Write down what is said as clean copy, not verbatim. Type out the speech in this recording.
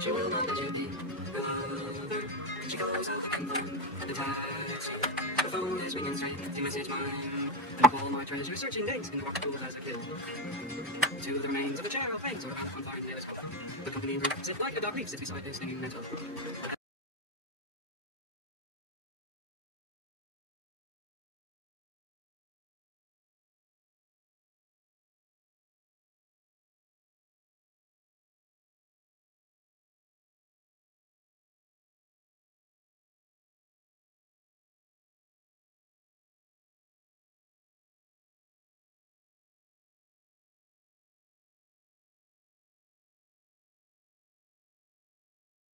She will not let you be bothered. She calls up and texts you. The phone is ringing straight to message mine. And all my treasure searching days in the rock pools as I kill. To the remains of a child hangs or on fine days. The company roof sit like a dog reefs it beside this singing mental.